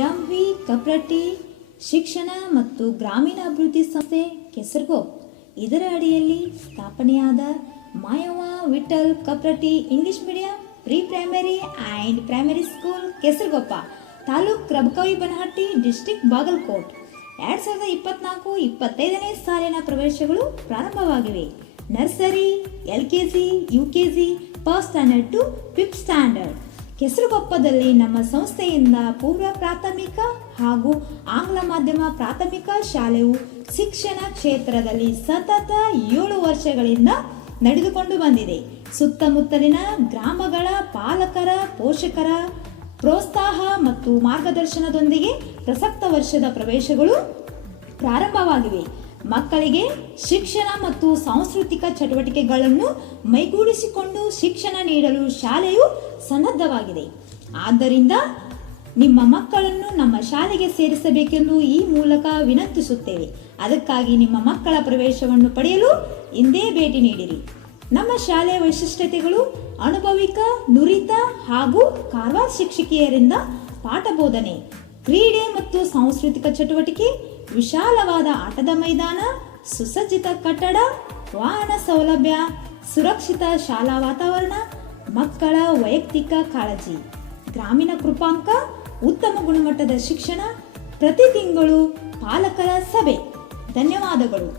MV. ಕಪ್ರಟ್ಟಿ ಶಿಕ್ಷಣ ಮತ್ತು ಗ್ರಾಮೀಣಾಭಿವೃದ್ಧಿ ಸಂಸ್ಥೆ ಕೆಸರಗೋಪ್ ಇದರ ಅಡಿಯಲ್ಲಿ ಸ್ಥಾಪನೆಯಾದ Mayavva Vithal Kapratti English medium pre primary and primary school Kesaragoppa taluk Rabakavi Banahatti district Bagalkot 2024-25ನೇ ಸಾಲಿನ ಪ್ರವೇಶಗಳು ಪ್ರಾರಂಭವಾಗಿವೆ. Nursery, LKG, UKG, first standard to fifth standard. ಕೆಸರಗೊಪ್ಪದಲ್ಲಿ ನಮ್ಮ ಸಂಸ್ಥೆಯಿಂದ ಪೂರ್ವ ಪ್ರಾಥಮಿಕ ಹಾಗೂ ಆಂಗ್ಲ ಮಾಧ್ಯಮ ಪ್ರಾಥಮಿಕ ಶಾಲೆಯು ಶಿಕ್ಷಣ ಕ್ಷೇತ್ರದಲ್ಲಿ ಸತತ 7 ವರ್ಷಗಳಿಂದ ನಡೆದುಕೊಂಡು ಬಂದಿದೆ. ಸುತ್ತಮುತ್ತಲಿನ ಗ್ರಾಮಗಳ ಪಾಲಕರ, ಪೋಷಕರ ಪ್ರೋತ್ಸಾಹ ಮತ್ತು ಮಾರ್ಗದರ್ಶನದೊಂದಿಗೆ ಪ್ರಸಕ್ತ ವರ್ಷದ ಪ್ರವೇಶಗಳು ಪ್ರಾರಂಭವಾಗಿವೆ. ಮಕ್ಕಳಿಗೆ ಶಿಕ್ಷಣ ಮತ್ತು ಸಾಂಸ್ಕೃತಿಕ ಚಟುವಟಿಕೆಗಳನ್ನು ಮೈಗೂಡಿಸಿಕೊಂಡು ಶಿಕ್ಷಣ ನೀಡಲು ಶಾಲೆಯು ಸನ್ನದ್ಧವಾಗಿದೆ. ಆದ್ದರಿಂದ ನಿಮ್ಮ ಮಕ್ಕಳನ್ನು ನಮ್ಮ ಶಾಲೆಗೆ ಸೇರಿಸಬೇಕೆಂದು ಈ ಮೂಲಕ ವಿನಂತಿಸುತ್ತೇವೆ. ಅದಕ್ಕಾಗಿ ನಿಮ್ಮ ಮಕ್ಕಳ ಪ್ರವೇಶವನ್ನು ಪಡೆಯಲು ಇಂದೇ ಭೇಟಿ ನೀಡಿರಿ. ನಮ್ಮ ಶಾಲೆಯ ವೈಶಿಷ್ಟ್ಯತೆಗಳು ಅನುಭವಿಕ, ನುರಿತ ಹಾಗೂ ಕಾರವಾರ ಶಿಕ್ಷಕಿಯರಿಂದ ಪಾಠ ಬೋಧನೆ, ಕ್ರೀಡೆ ಮತ್ತು ಸಾಂಸ್ಕೃತಿಕ ಚಟುವಟಿಕೆ, ವಿಶಾಲವಾದ ಆಟದ ಮೈದಾನ, ಸುಸಜ್ಜಿತ ಕಟ್ಟಡ, ವಾಹನ ಸೌಲಭ್ಯ, ಸುರಕ್ಷಿತ ಶಾಲಾ ವಾತಾವರಣ, ಮಕ್ಕಳ ವೈಯಕ್ತಿಕ ಕಾಳಜಿ, ಗ್ರಾಮೀಣ ಕೃಪಾಂಕ, ಉತ್ತಮ ಗುಣಮಟ್ಟದ ಶಿಕ್ಷಣ, ಪ್ರತಿ ತಿಂಗಳು ಪಾಲಕರ ಸಭೆ. ಧನ್ಯವಾದಗಳು.